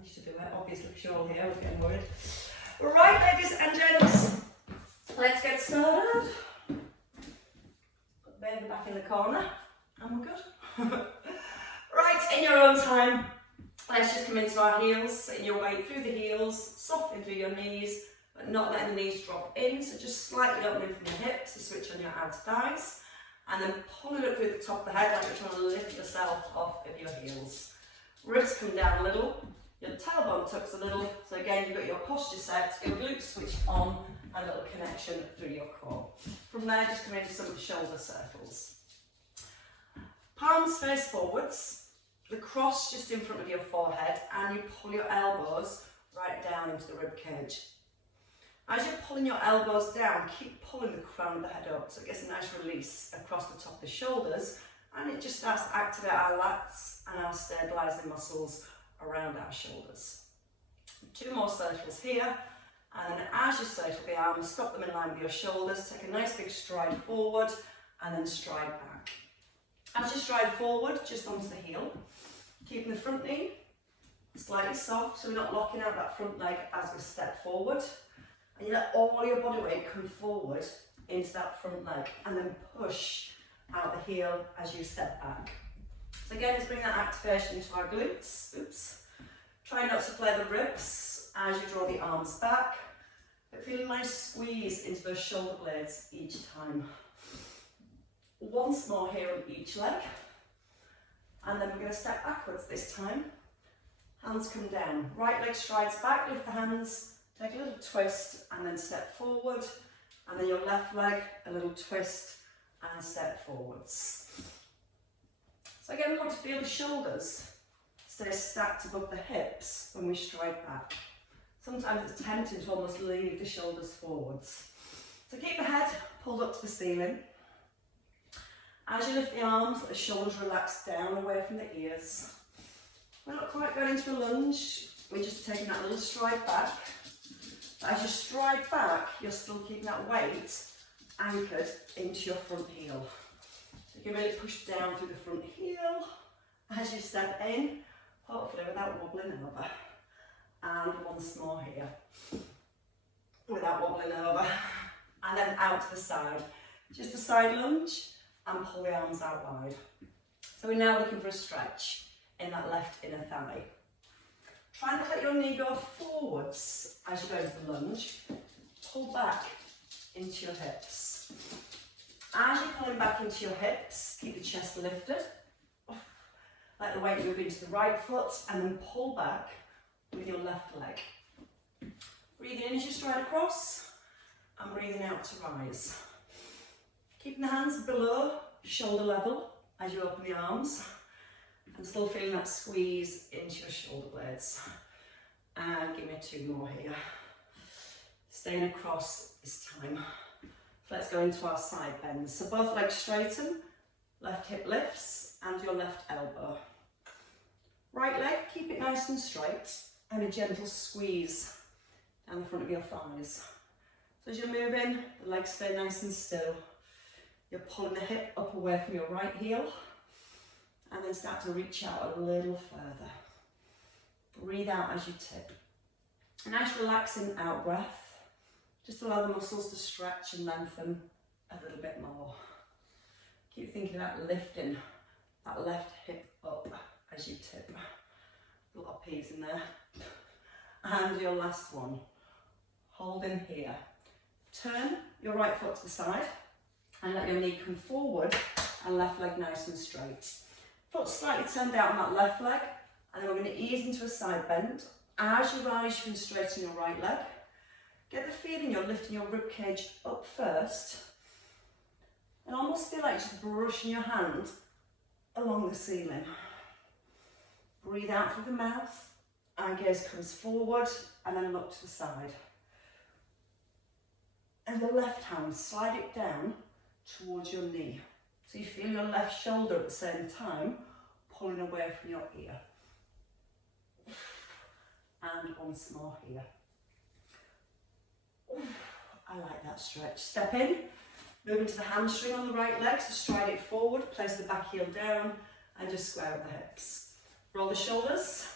managed to do it, obviously, because you're all here. I was getting worried. Right, ladies and gents, let's get started. Put the baby back in the corner, and we're good. Right, in your own time, let's just come into our heels, sitting your weight through the heels, softening through your knees, but not letting the knees drop in, so just slightly opening from the hips to switch on your outer thighs, and then pulling up through the top of the head like you're trying to lift yourself off of your heels. Ribs come down a little, your tailbone tucks a little, so again you've got your posture set, your glutes switched on, and a little connection through your core. From there, just come into some shoulder circles. Palms face forwards, the cross just in front of your forehead, and you pull your elbows right down into the rib cage. As you're pulling your elbows down, keep pulling the crown of the head up so it gets a nice release across the top of the shoulders, and it just starts to activate our lats and our stabilising muscles around our shoulders. 2 more circles here, and then as you circle the arms, stop them in line with your shoulders, take a nice big stride forward, and then stride back. As you stride forward, just onto the heel, keeping the front knee slightly soft so we're not locking out that front leg as we step forward. And you let all your body weight come forward into that front leg and then push out the heel as you step back. So again, let's bring that activation into our glutes. Oops. Try not to flare the ribs as you draw the arms back, but feel a nice squeeze into those shoulder blades each time. Once more here on each leg, and then we're going to step backwards this time. Hands come down, right leg strides back, lift the hands, take a little twist and then step forward, and then your left leg, a little twist and step forwards. So again, we want to feel the shoulders stay stacked above the hips when we stride back. Sometimes it's tempting to almost leave the shoulders forwards. So keep the head pulled up to the ceiling. As you lift the arms, let the shoulders relax down away from the ears. We're not quite going into a lunge, we're just taking that little stride back. But as you stride back, you're still keeping that weight anchored into your front heel. So you can really push down through the front heel as you step in, hopefully without wobbling over. And once more here, without wobbling over. And then out to the side. Just a side lunge and pull the arms out wide. So we're now looking for a stretch in that left inner thigh. Try and let your knee go forwards as you go into the lunge. Pull back into your hips. As you're pulling back into your hips, keep the chest lifted. Let the weight move into the right foot and then pull back with your left leg. Breathing in as you stride across and breathing out to rise. Keeping the hands below shoulder level as you open the arms and still feeling that squeeze into your shoulder blades. And give me 2 more here. Staying across this time. So let's go into our side bends. So both legs straighten, left hip lifts and your left elbow. Right leg, keep it nice and straight and a gentle squeeze down the front of your thighs. So as you're moving, the legs stay nice and still. You're pulling the hip up away from your right heel and then start to reach out a little further. Breathe out as you tip. A nice relaxing out breath. Just allow the muscles to stretch and lengthen a little bit more. Keep thinking about lifting that left hip up as you tip. A lot of P's in there. And your last one. Hold in here. Turn your right foot to the side and let your knee come forward and left leg nice and straight. Foot slightly turned out on that left leg, and then we're going to ease into a side bend. As you rise, you can straighten your right leg. Get the feeling you're lifting your rib cage up first, and almost feel like just brushing your hand along the ceiling. Breathe out through the mouth, eye gaze comes forward, and then look to the side. And the left hand, slide it down towards your knee. So you feel your left shoulder at the same time pulling away from your ear. And once more here. I like that stretch. Step in, move into the hamstring on the right leg, so stride it forward, place the back heel down and just square up the hips. Roll the shoulders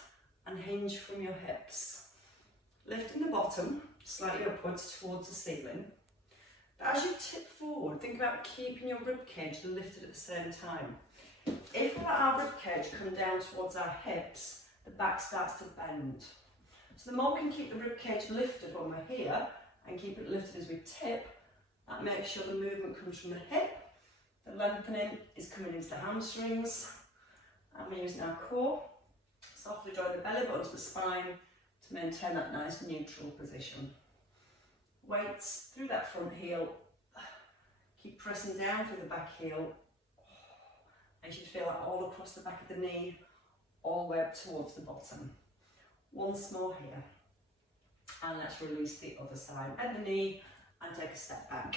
and hinge from your hips. Lifting the bottom slightly upwards towards the ceiling. But as you tip forward, think about keeping your ribcage lifted at the same time. If we let our ribcage come down towards our hips, the back starts to bend. So the more we can keep the ribcage lifted when we're here and keep it lifted as we tip, that makes sure the movement comes from the hip, the lengthening is coming into the hamstrings, and we're using our core. Softly join the belly button to the spine to maintain that nice neutral position. Weights through that front heel, keep pressing down through the back heel. And you should feel that all across the back of the knee, all the way up towards the bottom. Once more here. And let's release the other side. Bend the knee and take a step back.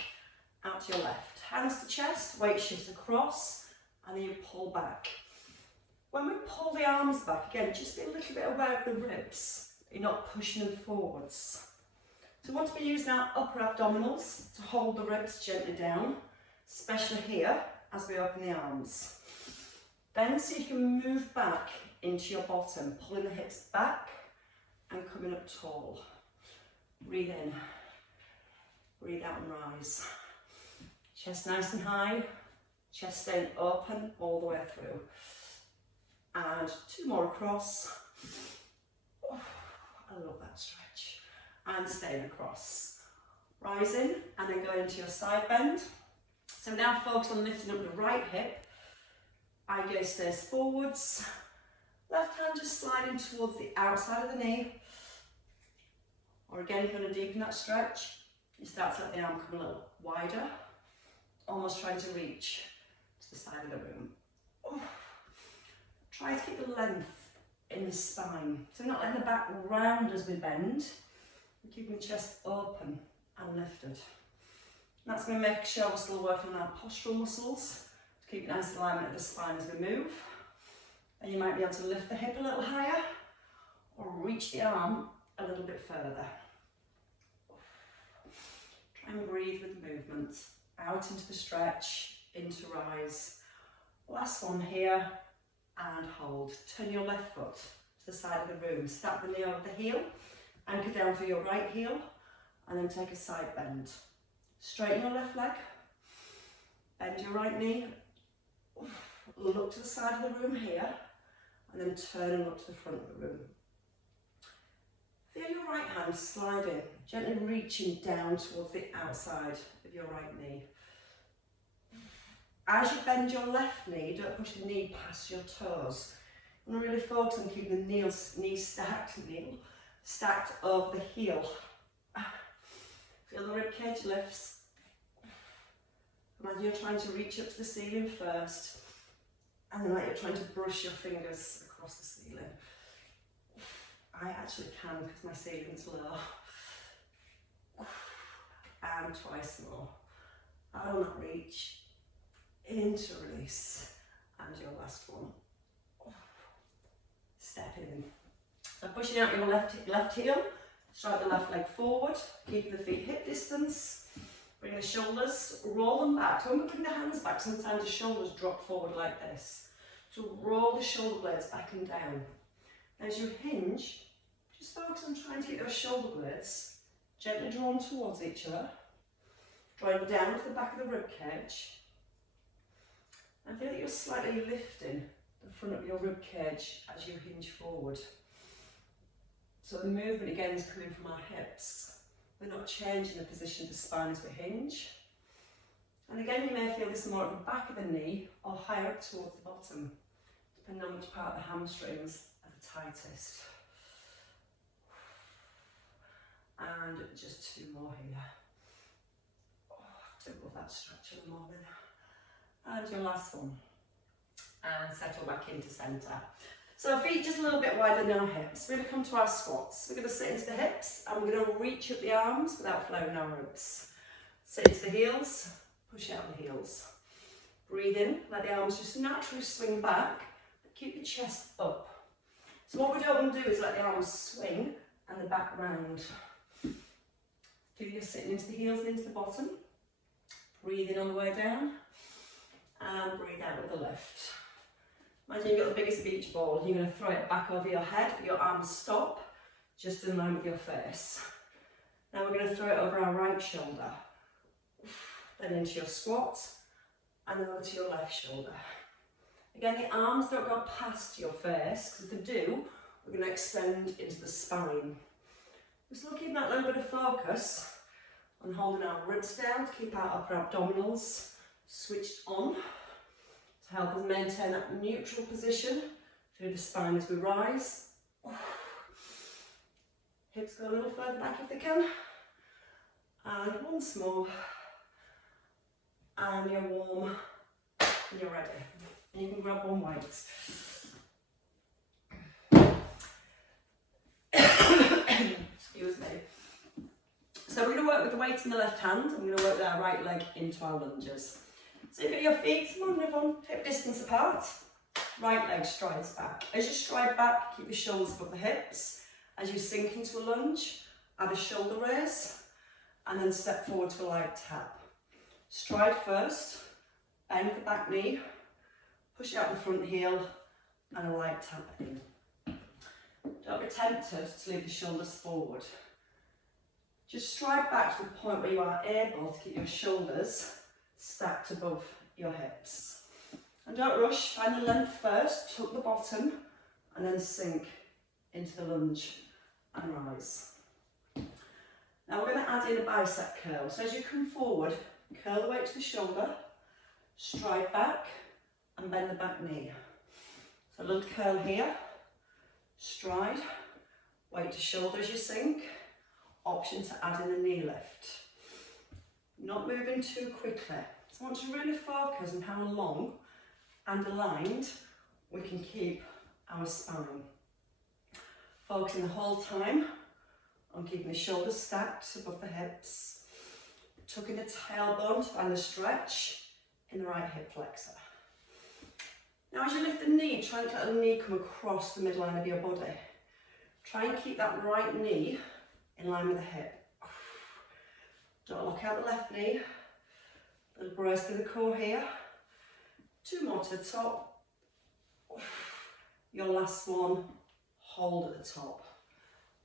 Out to your left. Hands to chest, weight shifts across, and then you pull back. When we pull the arms back, again, just be a little bit aware of the ribs. You're not pushing them forwards. So we want to be using our upper abdominals to hold the ribs gently down, especially here as we open the arms. Then see if you can move back into your bottom, pulling the hips back and coming up tall. Breathe in, breathe out and rise. Chest nice and high, chest staying open all the way through. And 2 more across. Oh, I love that stretch. And staying across. Rising and then going into your side bend. So now focus on lifting up the right hip. Eye gaze stays forwards. Left hand just sliding towards the outside of the knee. Or again, if you want to deepen that stretch, you start to let the arm come a little wider. Almost trying to reach to the side of the room. Oh. Try to keep the length in the spine. So we're not letting the back round as we bend. We're keeping the chest open and lifted. And that's going to make sure we're still working on our postural muscles to keep a nice alignment of the spine as we move. And you might be able to lift the hip a little higher or reach the arm a little bit further. Try and breathe with the movement. Out into the stretch, into rise. Last one here. And hold. Turn your left foot to the side of the room. Step the knee over the heel. Anchor down for your right heel. And then take a side bend. Straighten your left leg. Bend your right knee. Look to the side of the room here. And then turn and look to the front of the room. Feel your right hand sliding. Gently reaching down towards the outside of your right knee. As you bend your left knee, don't push the knee past your toes. You want to really focus on keeping the knee stacked over the heel. Feel the ribcage lifts. Imagine you're trying to reach up to the ceiling first, and then like you're trying to brush your fingers across the ceiling. I actually can because my ceiling's low. And twice more. Out on that reach. Into release, and your last one. Step in. So pushing out your left heel, stride the left leg forward, keep the feet hip distance, bring the shoulders, roll them back. So when we bring the hands back, sometimes the shoulders drop forward like this. So roll the shoulder blades back and down. As you hinge, just focus on trying to get those shoulder blades gently drawn towards each other, drawing down to the back of the rib cage. And feel that you're slightly lifting the front of your rib cage as you hinge forward. So the movement again is coming from our hips. We're not changing the position of the spine as we hinge. And again, you may feel this more at the back of the knee or higher up towards the bottom, depending on which part of the hamstrings are the tightest. And just 2 more here. Oh, I don't love that stretch in the morning. And your last one. And settle back into centre. So our feet just a little bit wider than our hips. We're going to come to our squats. We're going to sit into the hips and we're going to reach up the arms without flaring our ribs. Sit into the heels, push out the heels. Breathe in, let the arms just naturally swing back, but keep the chest up. So what we don't want to do is let the arms swing and the back round. Feel you're sitting into the heels and into the bottom. Breathe in on the way down. And breathe out with the lift. Imagine you've got the biggest beach ball, you're going to throw it back over your head, your arms stop, just in line with your face. Now we're going to throw it over our right shoulder, then into your squat, and over to your left shoulder. Again, the arms don't go past your face, because if they do, we're going to extend into the spine. We're still keeping that little bit of focus on holding our ribs down to keep our upper abdominals switched on, to help us maintain that neutral position through the spine as we rise. Hips go a little further back if they can. And once more. And you're warm and you're ready. And you can grab one weight. Excuse me. So we're going to work with the weight in the left hand. I'm going to work with our right leg into our lunges. So you've got your feet on hip distance apart. Right leg strides back. As you stride back, keep your shoulders above the hips. As you sink into a lunge, add a shoulder raise, and then step forward to a light tap. Stride first, bend the back knee, push out the front heel, and a light tap in. Don't be tempted to leave the shoulders forward. Just stride back to the point where you are able to keep your shoulders stacked above your hips. And don't rush, find the length first, tuck the bottom, and then sink into the lunge and rise. Now we're going to add in a bicep curl. So as you come forward, curl the weight to the shoulder, stride back, and bend the back knee. So a little curl here, stride, weight to shoulder as you sink, option to add in a knee lift. Not moving too quickly. So I want to really focus on how long and aligned we can keep our spine. Focusing the whole time on keeping the shoulders stacked above the hips, tucking the tailbone to find the stretch in the right hip flexor. Now as you lift the knee, try and let the knee come across the midline of your body. Try and keep that right knee in line with the hip. Don't lock out the left knee. A little brace through the core here. 2 more to the top. Your last one, hold at the top.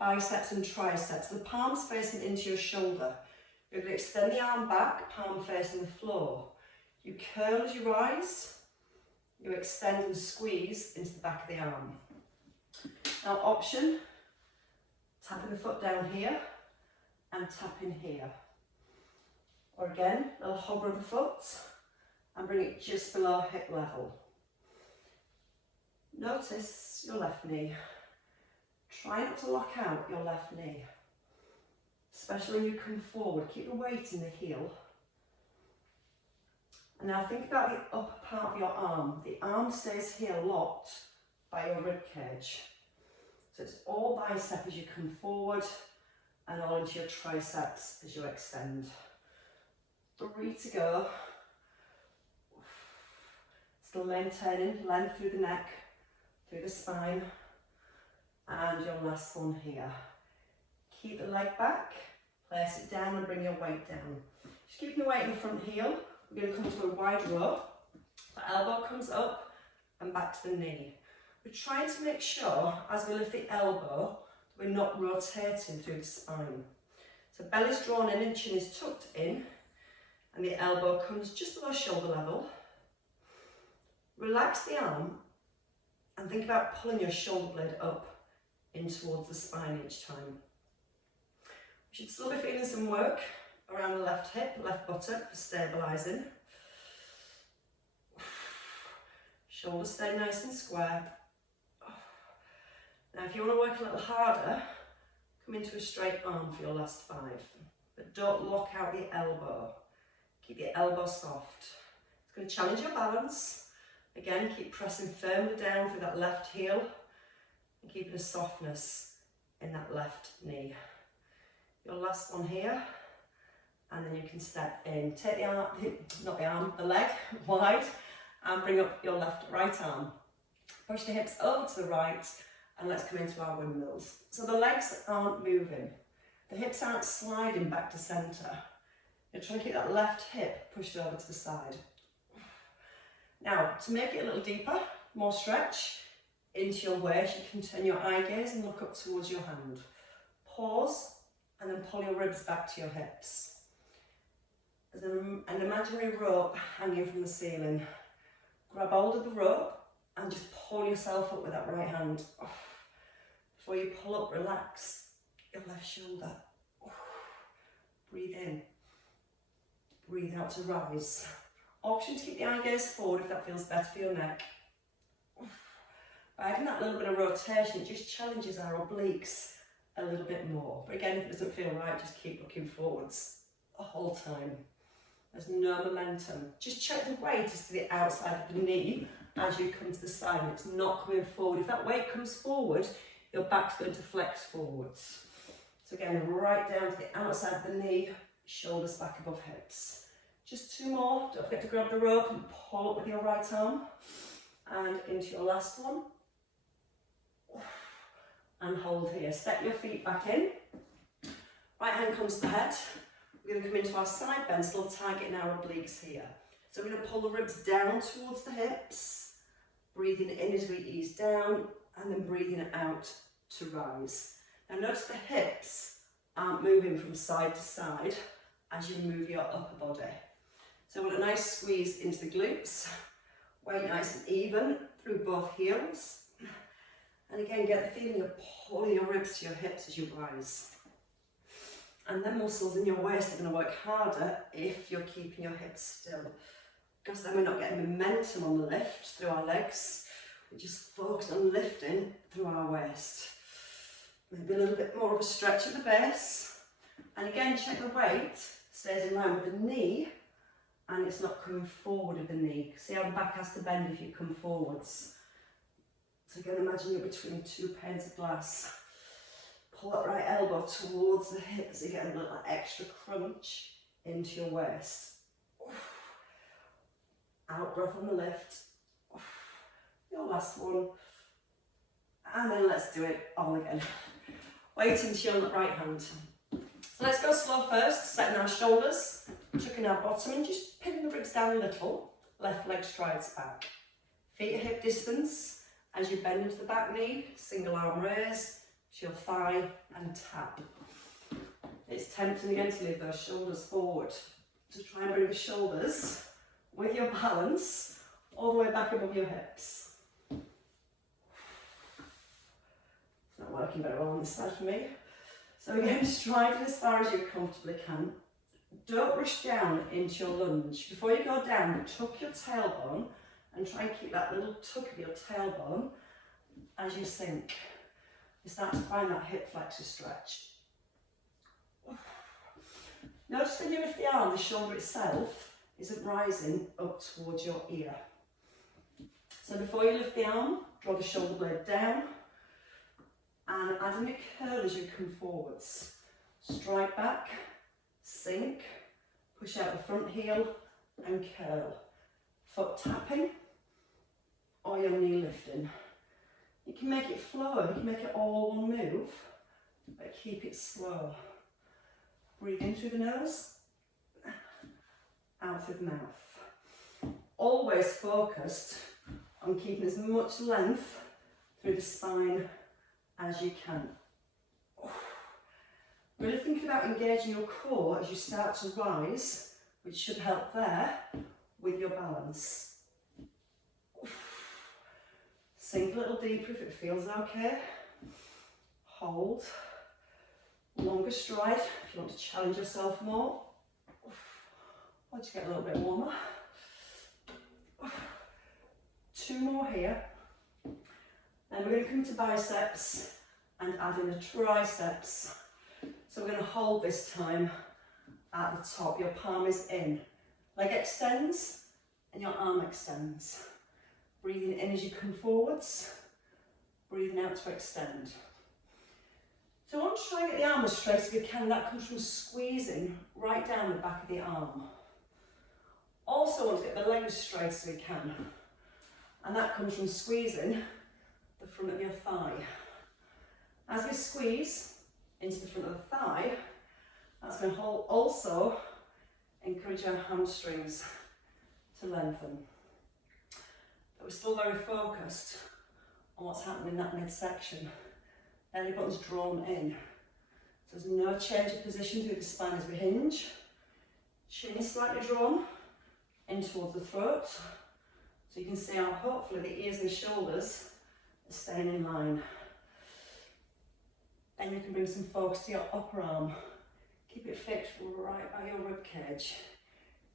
Biceps and triceps, the palms facing into your shoulder. You're going to extend the arm back, palm facing the floor. You curl as you rise. You extend and squeeze into the back of the arm. Now option, tapping the foot down here and tapping here. Or again, a little hover of the foot and bring it just below hip level. Notice your left knee. Try not to lock out your left knee, especially when you come forward. Keep the weight in the heel. And now think about the upper part of your arm. The arm stays here locked by your rib cage. So it's all bicep as you come forward and all into your triceps as you extend. 3 to go. Still maintaining length through the neck, through the spine. And your last one here. Keep the leg back, place it down and bring your weight down. Just keeping the weight in the front heel. We're going to come to a wide row. The elbow comes up and back to the knee. We're trying to make sure as we lift the elbow, we're not rotating through the spine. So belly's drawn in and chin is tucked in, and the elbow comes just below shoulder level. Relax the arm and think about pulling your shoulder blade up in towards the spine each time. We should still be feeling some work around the left hip, left buttock for stabilising. Shoulders stay nice and square. Now if you want to work a little harder, come into a straight arm for your last 5. But don't lock out the elbow. Keep the elbow soft. It's going to challenge your balance. Again, keep pressing firmly down through that left heel and keeping a softness in that left knee. Your last one here, and then you can step in. Take the arm, not the arm, the leg wide, and bring up your right arm. Push the hips over to the right, and let's come into our windmills. So the legs aren't moving. The hips aren't sliding back to centre. You're trying to keep that left hip pushed over to the side. Now, to make it a little deeper, more stretch into your waist. You can turn your eye gaze and look up towards your hand. Pause and then pull your ribs back to your hips. There's an imaginary rope hanging from the ceiling. Grab hold of the rope and just pull yourself up with that right hand. Before you pull up, relax your left shoulder. Breathe in. Breathe out to rise. Option to keep the eye gaze forward if that feels better for your neck. By adding that little bit of rotation, it just challenges our obliques a little bit more. But again, if it doesn't feel right, just keep looking forwards the whole time. There's no momentum. Just check the weight is to the outside of the knee as you come to the side. It's not coming forward. If that weight comes forward, your back's going to flex forwards. So again, right down to the outside of the knee, shoulders back above hips. Just 2 more. Don't forget to grab the rope and pull up with your right arm. And into your last one. And hold here. Step your feet back in. Right hand comes to the head. We're going to come into our side bend, still targeting our obliques here. So we're going to pull the ribs down towards the hips. Breathing in as we ease down, and then breathing out to rise. Now notice the hips aren't moving from side to side as you move your upper body. So with a nice squeeze into the glutes, weight nice and even through both heels. And again, get the feeling of pulling your ribs to your hips as you rise. And the muscles in your waist are going to work harder if you're keeping your hips still. Because then we're not getting momentum on the lift through our legs. We're just focused on lifting through our waist. Maybe a little bit more of a stretch at the base. And again, check the weight stays in line with the knee and it's not coming forward with the knee. See how the back has to bend if you come forwards. So again, imagine you're between 2 panes of glass. Pull that right elbow towards the hip so you get a little extra crunch into your waist. Out breath on the lift. Your last one. And then let's do it all again. Weight into your right hand. So let's go slow first, setting our shoulders, tucking our bottom and just pinning the ribs down a little. Left leg strides back. Feet at hip distance. As you bend into the back knee, single arm raise to your thigh and tap. It's tempting again to leave those shoulders forward. To try and bring the shoulders with your balance all the way back above your hips. It's not working very well on this side for me. So again, stride as far as you comfortably can. Don't rush down into your lunge. Before you go down, tuck your tailbone and try and keep that little tuck of your tailbone as you sink. You start to find that hip flexor stretch. Notice when you lift the arm, the shoulder itself isn't rising up towards your ear. So before you lift the arm, draw the shoulder blade down and add in a curl as you come forwards. Stride back, sink, push out the front heel and curl. Foot tapping or your knee lifting. You can make it flow, you can make it all one move, but keep it slow. Breathe in through the nose, out through the mouth. Always focused on keeping as much length through the spine as you can. Really think about engaging your core as you start to rise, which should help there with your balance. Sink a little deeper if it feels okay. Hold. Longer stride if you want to challenge yourself more. Or just get a little bit warmer. 2 more here. Then we're going to come to biceps and add in the triceps. So we're going to hold this time at the top. Your palm is in. Leg extends and your arm extends. Breathing in as you come forwards. Breathing out to extend. So I want to try and get the arm as straight as you can. That comes from squeezing right down the back of the arm. Also want to get the legs straight as we can. And that comes from squeezing the front of your thigh. As we squeeze into the front of the thigh, that's going to also encourage our hamstrings to lengthen. but we're still very focused on what's happening in that midsection. Belly button's drawn in. So there's no change of position through the spine as we hinge. Chin is slightly drawn in towards the throat. So you can see how hopefully the ears and the shoulders are staying in line. And you can bring some focus to your upper arm. Keep it fixed right by your rib cage.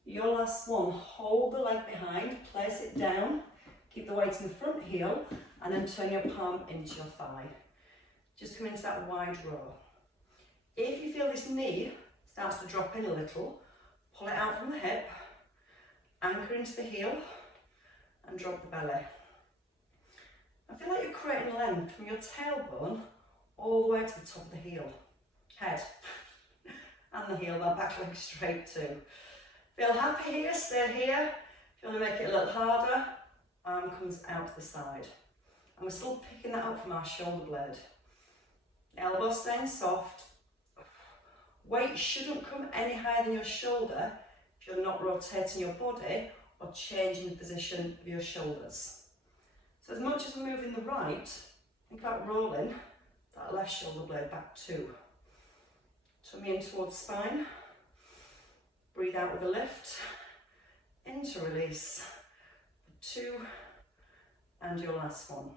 Your last one, hold the leg behind, place it down, keep the weight in the front heel, and then turn your palm into your thigh. Just come into that wide row. If you feel this knee starts to drop in a little, pull it out from the hip, anchor into the heel, and drop the belly. I feel like you're creating length from your tailbone all the way to the top of the heel, head, and the heel, that back leg straight too. Feel happy here, stay here. If you want to make it a little harder, arm comes out to the side. And we're still picking that up from our shoulder blade. Elbow staying soft. Weight shouldn't come any higher than your shoulder if you're not rotating your body or changing the position of your shoulders. So as much as we're moving the right, think about rolling that left shoulder blade back too. Tummy in towards spine. Breathe out with a lift. Into release. 2, and your last one.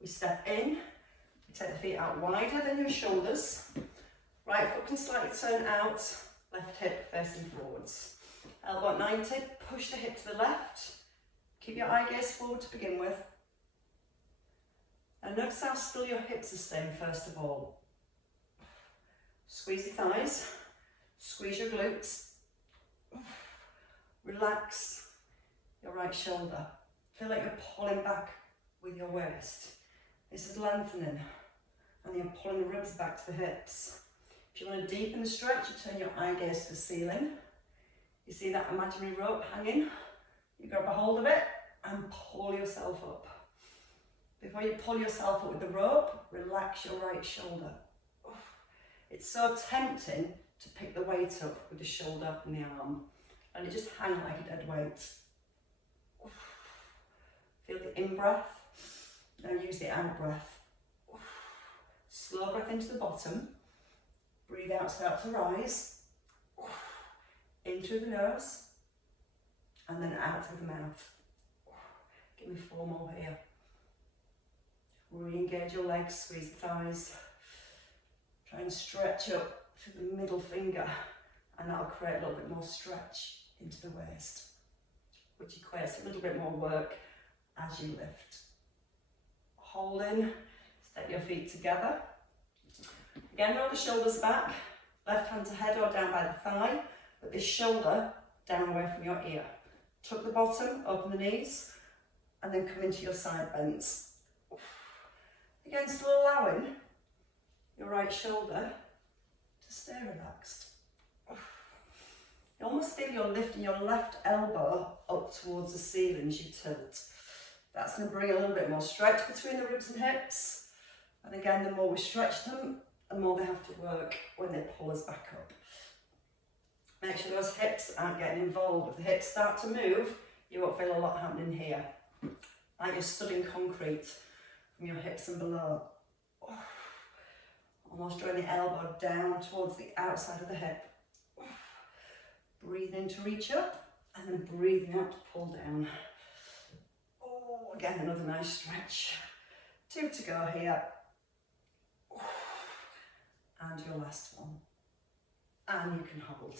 We step in, we take the feet out wider than your shoulders. Right foot can slightly turn out, left hip facing forwards. Elbow at 90, push the hip to the left. Keep your eye gaze forward to begin with. And notice how still your hips are staying first of all. Squeeze your thighs, squeeze your glutes. Relax your right shoulder. Feel like you're pulling back with your waist. This is lengthening, and you're pulling the ribs back to the hips. If you want to deepen the stretch, you turn your eye gaze to the ceiling. You see that imaginary rope hanging? You grab a hold of it and pull yourself up. Before you pull yourself up with the rope, relax your right shoulder. It's so tempting to pick the weight up with the shoulder and the arm, and it just hang like a dead weight. Feel the in-breath, now use the out-breath. Slow breath into the bottom, breathe out, start to rise. In through the nose, and then out through the mouth. Give me 4 more here. Re-engage your legs, squeeze the thighs. Try and stretch up through the middle finger, and that'll create a little bit more stretch into the waist, which equates a little bit more work as you lift. Hold in, step your feet together. Again, roll the shoulders back, left hand to head or down by the thigh, but this shoulder down away from your ear. Tuck the bottom, open the knees, and then come into your side bends. Again, still allowing your right shoulder to stay relaxed. You almost feel you're lifting your left elbow up towards the ceiling as you tilt. That's going to bring a little bit more stretch between the ribs and hips. And again, the more we stretch them, the more they have to work when they pull us back up. Make sure those hips aren't getting involved. If the hips start to move, you won't feel a lot happening here. Like you're stood in concrete from your hips and below. Almost drawing the elbow down towards the outside of the hip. Breathing in to reach up, and then breathing out to pull down. Again, another nice stretch. 2 to go here. And your last one. And you can hold.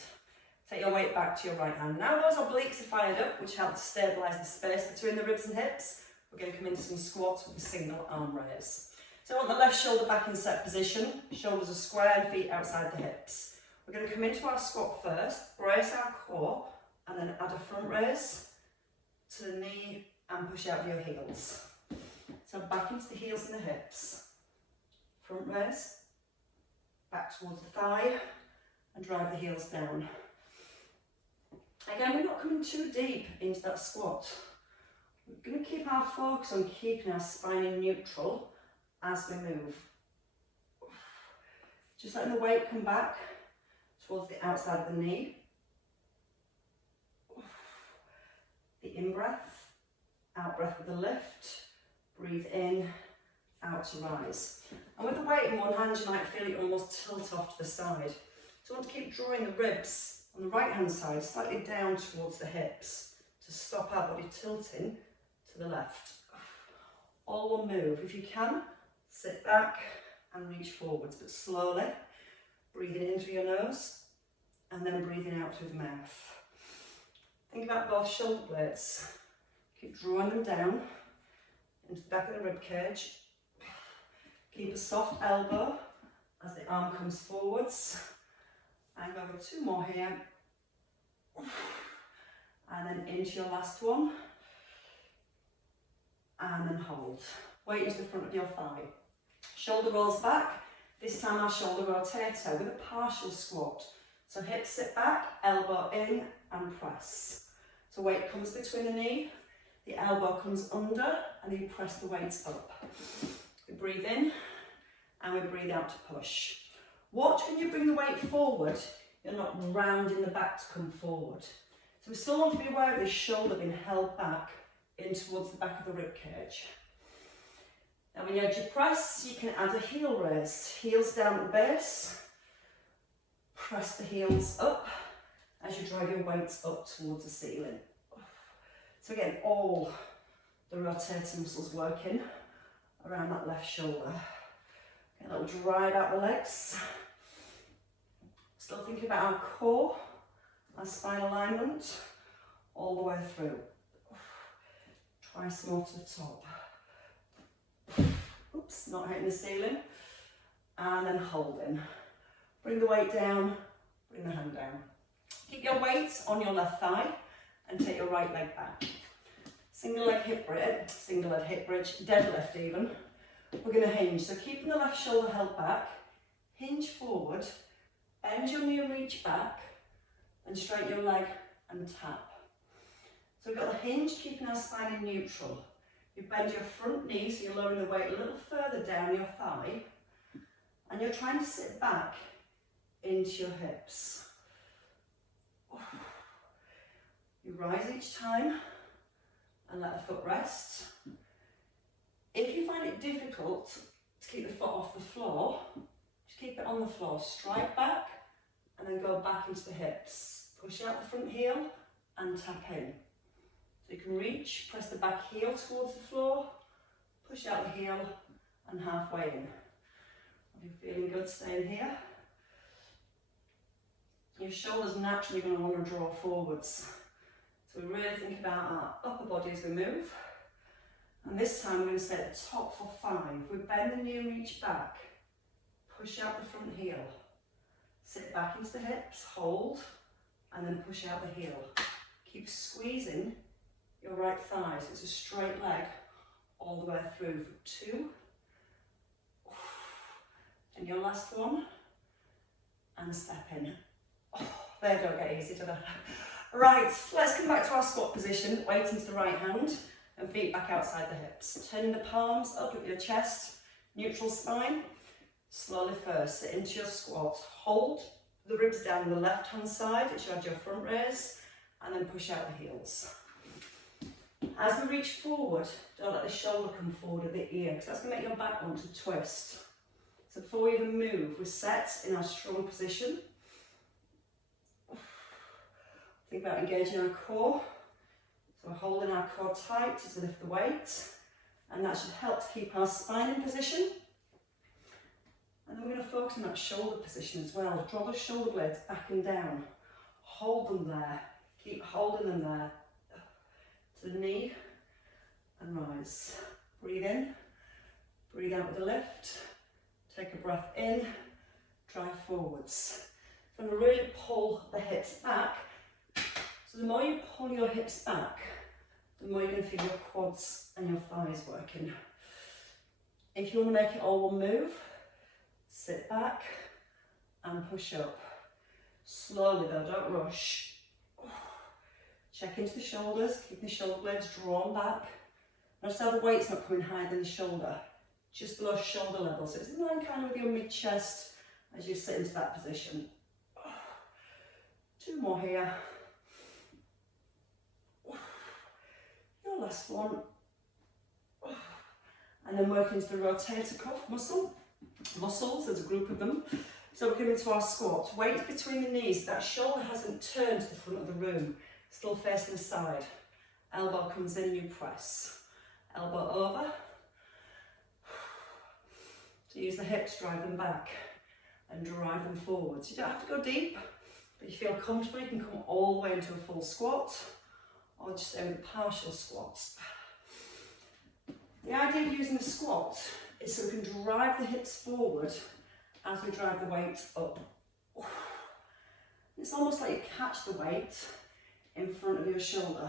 Take your weight back to your right hand. Now those obliques are fired up, which help to stabilise the space between the ribs and hips. We're going to come into some squats with a single arm raise. So I want the left shoulder back in set position. Shoulders are square and feet outside the hips. We're going to come into our squat first, brace our core, and then add a front raise to the knee and push out your heels. So back into the heels and the hips. Front raise, back towards the thigh, and drive the heels down. Again, we're not coming too deep into that squat. We're going to keep our focus on keeping our spine in neutral as we move. Just letting the weight come back towards the outside of the knee. The in-breath Out breath with the lift. Breathe in, out to rise. And with the weight in one hand, you might feel it almost tilt off to the side. So I want to keep drawing the ribs on the right hand side slightly down towards the hips to stop our body tilting to the left. All one move. If you can, sit back and reach forwards, but slowly. Breathing in through your nose and then breathing out through the mouth. Think about both shoulder blades. Keep drawing them down into the back of the rib cage. Keep a soft elbow as the arm comes forwards. And go over 2 more here. And then into your last one. And then hold. Weight into the front of your thigh. Shoulder rolls back. This time our shoulder rotator with a partial squat. So hips sit back, elbow in and press. So weight comes between the knee, the elbow comes under and you press the weight up. We breathe in and we breathe out to push. Watch when you bring the weight forward, you're not rounding the back to come forward. So we still want to be aware of this shoulder being held back in towards the back of the rib cage. Now when you edge your press, you can add a heel raise. Heels down at the base. Press the heels up as you drive your weights up towards the ceiling. So again, all the rotator muscles working around that left shoulder. Get a little drive out the legs. Still thinking about our core, our spine alignment, all the way through. Twice more to the top. Oops, not hitting the ceiling. And then holding. Bring the weight down, bring the hand down. Keep your weight on your left thigh and take your right leg back. Single leg hip bridge, deadlift even. We're going to hinge, so keeping the left shoulder held back, hinge forward, bend your knee and reach back, and straighten your leg and tap. So we've got the hinge keeping our spine in neutral. You bend your front knee, so you're lowering the weight a little further down your thigh, and you're trying to sit back into your hips. You rise each time and let the foot rest. If you find it difficult to keep the foot off the floor, just keep it on the floor. Strike back and then go back into the hips. Push out the front heel and tap in. So you can reach, press the back heel towards the floor, push out the heel and halfway in. Are you feeling good staying here? Your shoulders naturally going to want to draw forwards. So we really think about our upper body as we move. And this time we're going to stay at the top for 5. We bend the knee and reach back. Push out the front heel. Sit back into the hips, hold, and then push out the heel. Keep squeezing your right thigh, so it's a straight leg all the way through for 2. And your last one, and step in. Oh, they don't get easy, do they? Right, let's come back to our squat position, weight into the right hand, and feet back outside the hips. Turning the palms up at your chest, neutral spine. Slowly first, sit into your squat. Hold the ribs down on the left hand side, it should add your front raise, and then push out the heels. As we reach forward, don't let the shoulder come forward at the ear, because that's going to make your back want to twist. So before we even move, we're set in our strong position. Think about engaging our core. So we're holding our core tight to lift the weight, and that should help to keep our spine in position. And then we're going to focus on that shoulder position as well. Draw the shoulder blades back and down. Hold them there. Keep holding them there. To the knee and rise. Breathe in. Breathe out with a lift. Take a breath in. Drive forwards. So I'm going to really pull the hips back. So the more you pull your hips back, the more you're going to feel your quads and your thighs working. If you want to make it all one move, sit back and push up. Slowly though, don't rush. Check into the shoulders, keep the shoulder blades drawn back. Notice how the weight's not coming higher than the shoulder, just below shoulder level. So it's in line kind of with your mid-chest as you sit into that position. 2 more here. Your Last one. And then working into the rotator cuff muscles, there's a group of them. So we're coming into our squat. Weight between the knees, that shoulder hasn't turned to the front of the room, still facing the side. Elbow comes in, you press. Elbow over. So use the hips, drive them back and drive them forwards. You don't have to go deep, but if you feel comfortable, you can come all the way into a full squat or just stay with a partial squat. The idea of using the squat is so we can drive the hips forward as we drive the weight up. It's almost like you catch the weight in front of your shoulder.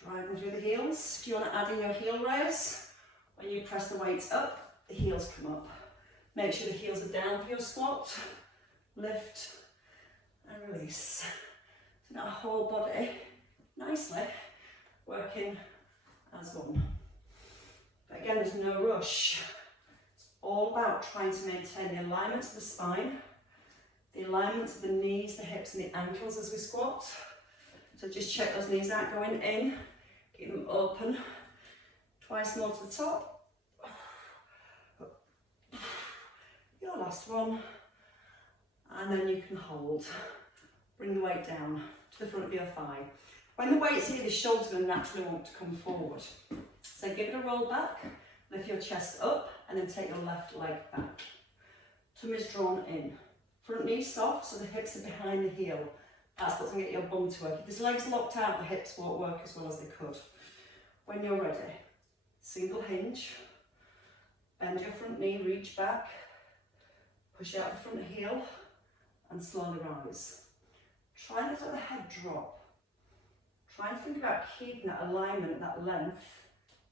Driving through the heels. If you want to add in your heel raise, when you press the weights up, the heels come up. Make sure the heels are down for your squat. Lift and release. So now whole body nicely working as one. But again, there's no rush. It's all about trying to maintain the alignments of the spine, the alignments of the knees, the hips and the ankles as we squat. So just check those knees aren't going in, keep them open. Twice more to the top. Your last one. And then you can hold. Bring the weight down to the front of your thigh. When the weight's here, the shoulders are going to naturally want to come forward. So give it a roll back, lift your chest up, and then take your left leg back. Tummy's drawn in. Front knee soft, so the hips are behind the heel. That's what's going to get your bum to work. If this leg's locked out, the hips won't work as well as they could. When you're ready, single hinge, bend your front knee, reach back, push out the front heel, and slowly rise. Try not to let the head drop. Try and think about keeping that alignment, that length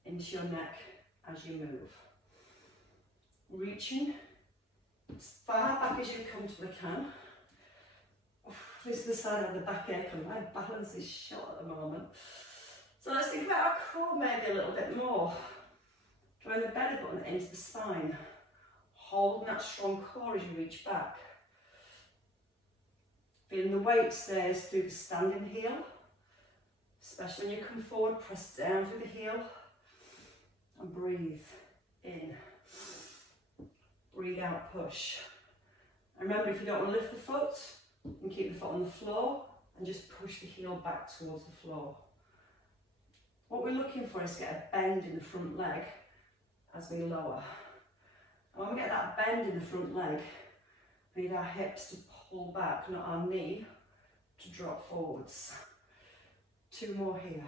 into your neck as you move. Reaching as far back as you comfortably can. This is the side of the back ache and my balance is short at the moment. So let's think about our core maybe a little bit more. Drawing the belly button into the spine. Holding that strong core as you reach back. Feeling the weight stays through the standing heel. Especially when you come forward, press down through the heel. And breathe in. Breathe out, push. And remember, if you don't want to lift the foot, you can keep the foot on the floor and just push the heel back towards the floor. What we're looking for is to get a bend in the front leg as we lower. And when we get that bend in the front leg, we need our hips to pull back, not our knee to drop forwards. 2 more here.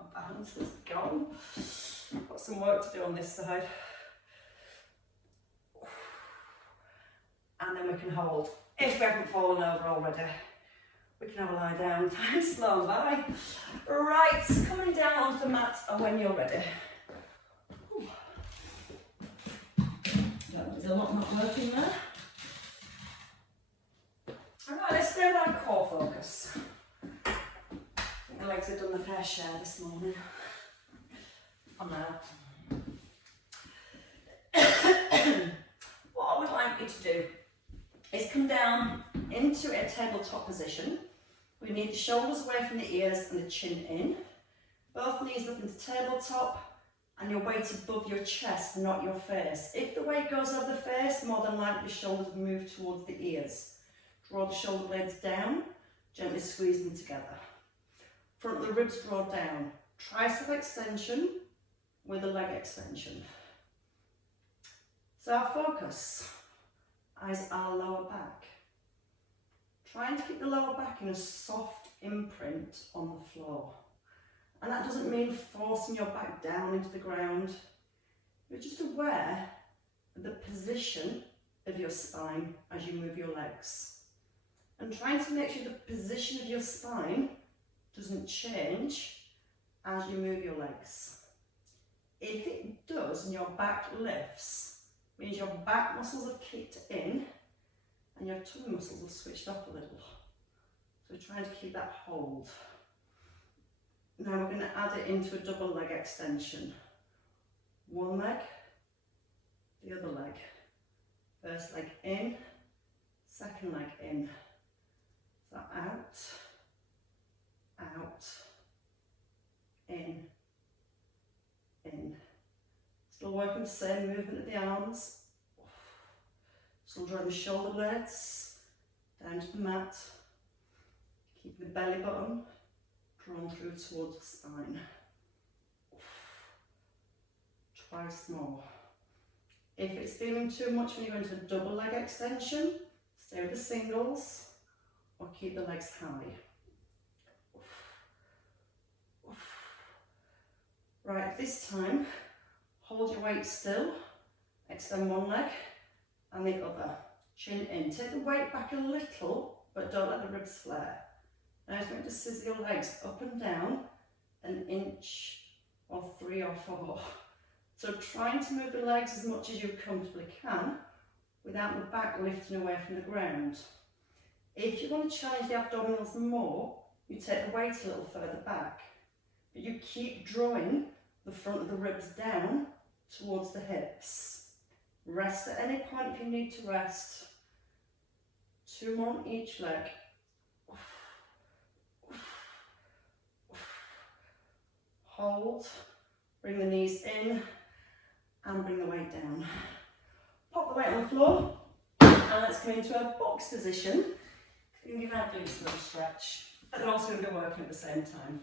Our balance is gone. Got some work to do on this side. And then we can hold. If we haven't fallen over already, we can have a lie down. Time's flown by. Right, coming down onto the mat and when you're ready. There's a lot not working there. Alright, let's stay with our core focus. I think the legs have done the fair share this morning. On there. What I would like you to do is come down into a tabletop position. We need the shoulders away from the ears and the chin in. Both knees up into tabletop and your weight above your chest, not your face. If the weight goes over the face, more than likely the shoulders move towards the ears. Draw the shoulder blades down, gently squeeze them together. Front of the ribs draw down. Tricep extension with a leg extension. So our focus is our lower back. Trying to keep the lower back in a soft imprint on the floor. And that doesn't mean forcing your back down into the ground. You're just aware of the position of your spine as you move your legs. And trying to make sure the position of your spine doesn't change as you move your legs. If it does and your back lifts, it means your back muscles have kicked in and your tummy muscles have switched off a little. So we're trying to keep that hold. Now we're going to add it into a double leg extension. One leg, the other leg. First leg in, second leg in. So out, out, in, in. Still working the same movement of the arms. Still drawing the shoulder blades down to the mat. Keeping the belly button drawn through towards the spine. Twice more. If it's feeling too much when you go into a double leg extension, stay with the singles or keep the legs high. Right, this time, hold your weight still, extend one leg and the other. Chin in. Take the weight back a little, but don't let the ribs flare. Now it's going to scissor your legs up and down an inch or 3 or 4. So trying to move the legs as much as you comfortably can without the back lifting away from the ground. If you want to challenge the abdominals more, you take the weight a little further back, but you keep drawing the front of the ribs down towards the hips. Rest at any point if you need to rest. 2 more on each leg. Hold, bring the knees in and bring the weight down. Pop the weight on the floor and let's come into a box position. You can give our glutes a little stretch, but they're also going to be working at the same time,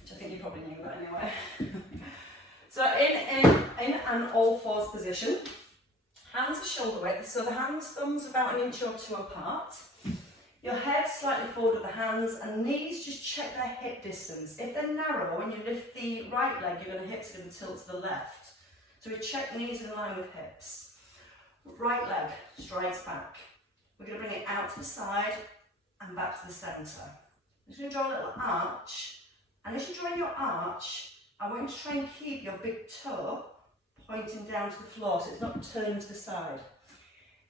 which I think you probably knew that anyway. So in an all fours position, hands are shoulder width, so the hands, thumbs about 1 inch or 2 apart. Your head slightly forward with the hands and knees, just check their hip distance. If they're narrow, when you lift the right leg, you're going to hips going to tilt to the left. So we check knees in line with hips. Right leg strides back. We're going to bring it out to the side and back to the centre. I'm just going to draw a little arch. And as you draw in your arch, I want you to try and keep your big toe pointing down to the floor so it's not turned to the side.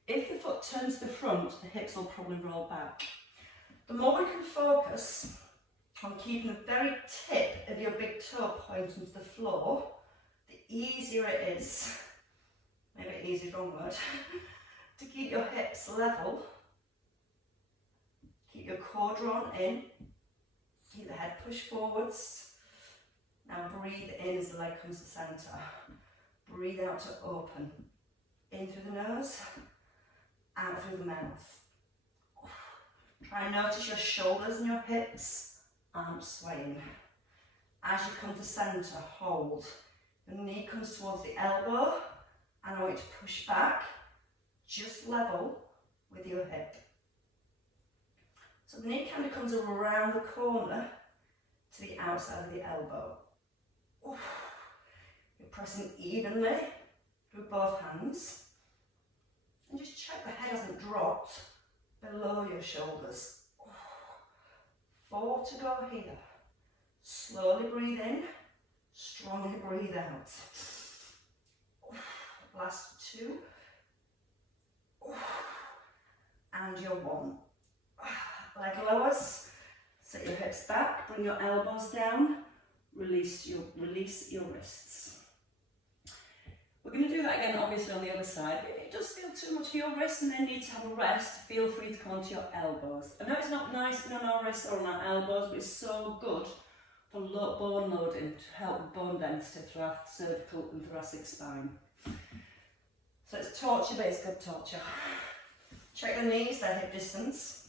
If the foot turns to the front, the hips will probably roll back. The more we can focus on keeping the very tip of your big toe pointing to the floor, the easier it is, maybe easy is the wrong word, to keep your hips level, keep your core drawn in, keep the head pushed forwards. Now breathe in as the leg comes to centre. Breathe out to open. In through the nose, out through the mouth. Try and notice your shoulders and your hips aren't swaying. As you come to centre, hold. The knee comes towards the elbow and I want you to push back, just level with your hip. So the knee kind of comes around the corner to the outside of the elbow. You're pressing evenly through both hands. And just check the head hasn't dropped below your shoulders. 4 to go here. Slowly breathe in, strongly breathe out. Last 2. And your 1. Leg lowers, set your hips back, bring your elbows down, release your wrists. We're going to do that again obviously on the other side, but if it does feel too much for your wrists and they need to have a rest, feel free to come onto your elbows. I know it's not nice being on our wrists or on our elbows, but it's so good for bone loading to help bone density through our cervical and thoracic spine. So it's torture, but it's good torture. Check the knees, their hip distance.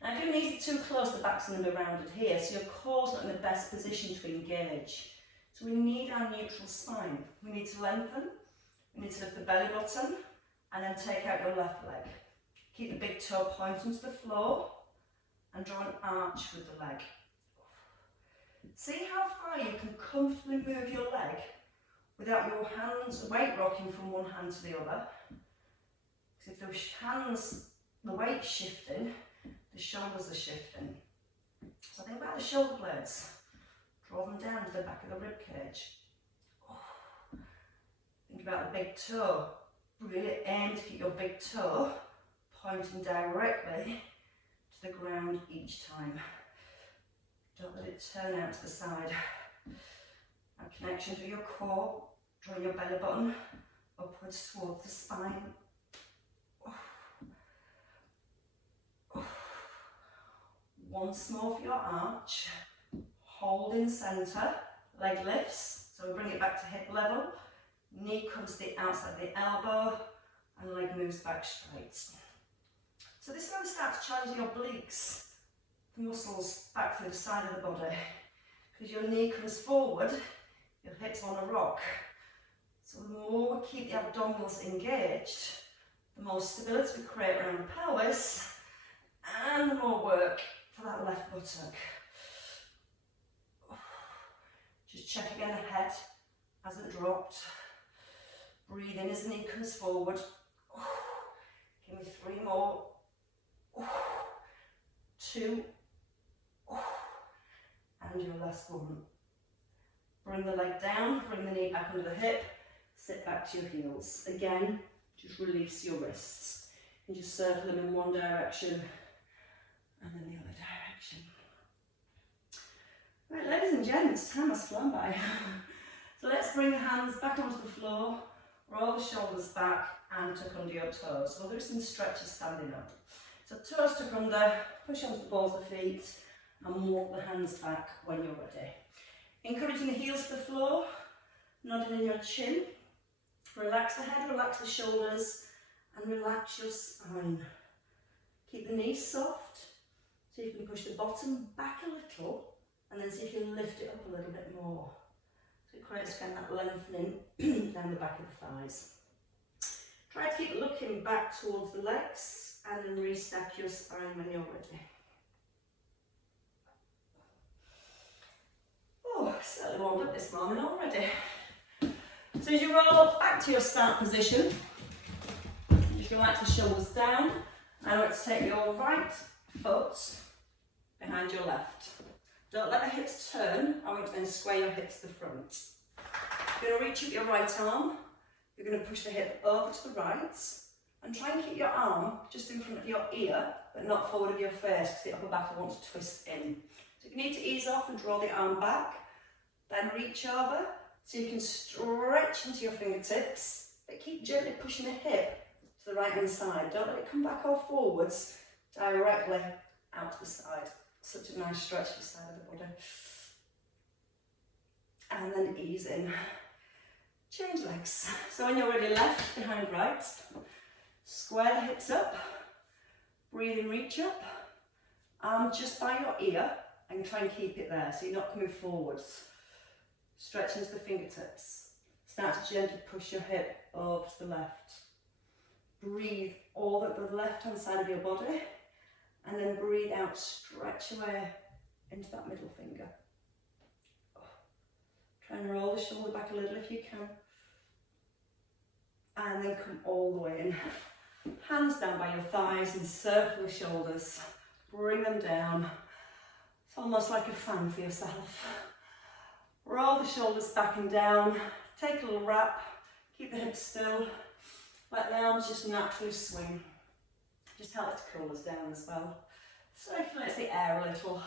Now if your knees are too close, the back's going to be rounded here, so your core's not in the best position to engage. So we need our neutral spine. We need to lengthen, we need to lift the belly button, and then take out your left leg. Keep the big toe pointing to the floor, and draw an arch with the leg. See how far you can comfortably move your leg without your hands, weight rocking from one hand to the other. Because if the hands, the weight's shifting, the shoulders are shifting. So think about the shoulder blades. Draw them down to the back of the rib cage. Think about the big toe. Really aim to keep your big toe pointing directly to the ground each time. Don't let it turn out to the side. Now connection to your core, drawing your belly button upwards towards the spine. 1. Once more for your arch. Hold in centre, leg lifts, so bring it back to hip level. Knee comes to the outside of the elbow and leg moves back straight. So this is when we start to challenge your obliques, the muscles back through the side of the body. Because your knee comes forward, your hips on a rock. So the more we keep the abdominals engaged, the more stability we create around the pelvis, and the more work for that left buttock. Just check again the head hasn't dropped. Breathe in as the knee comes forward. Give me 3 more. 2. And your last one. Bring the leg down, bring the knee back under the hip, sit back to your heels. Again, just release your wrists and just circle them in one direction and then the other direction. Right, ladies and gents, time has flown by. So let's bring the hands back onto the floor, roll the shoulders back and tuck under your toes. We'll do some stretches standing up. So toes tuck under, push onto the balls of the feet and walk the hands back when you're ready. Encouraging the heels to the floor, nodding in your chin. Relax the head, relax the shoulders and relax your spine. Keep the knees soft, so you can push the bottom back a little and then see if you can lift it up a little bit more. So it creates again that lengthening down the back of the thighs. Try to keep looking back towards the legs and then restack your spine when you're ready. Oh, certainly warmed up this morning already. So as you roll back to your start position, just relax the shoulders down. I want to take your right foot behind your left. Don't let the hips turn, I want to then square your hips to the front. You're going to reach up your right arm, you're going to push the hip over to the right, and try and keep your arm just in front of your ear, but not forward of your face, because the upper back will want to twist in. So if you need to ease off and draw the arm back, then reach over, so you can stretch into your fingertips, but keep gently pushing the hip to the right hand side. Don't let it come back or forwards, directly out to the side. Such a nice stretch for the side of the body. And then ease in. Change legs. So when you're ready, left behind right. Square the hips up. Breathe in, reach up. Arm just by your ear and try and keep it there so you're not coming forwards. Stretch into the fingertips. Start to gently push your hip over to the left. Breathe all the left hand side of your body and then breathe out, stretch away into that middle finger. Try and roll the shoulder back a little if you can. And then come all the way in. Hands down by your thighs and circle the shoulders. Bring them down. It's almost like a fan for yourself. Roll the shoulders back and down. Take a little wrap. Keep the hips still. Let the arms just naturally swing. Just help it to cool us down as well. Circulate the air a little.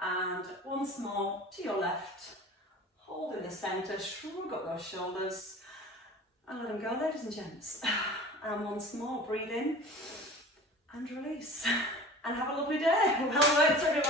And once more to your left. Hold in the centre, shrug up those shoulders. And let them go, ladies and gents. And once more, breathe in and release. And have a lovely day. Well worked, everybody.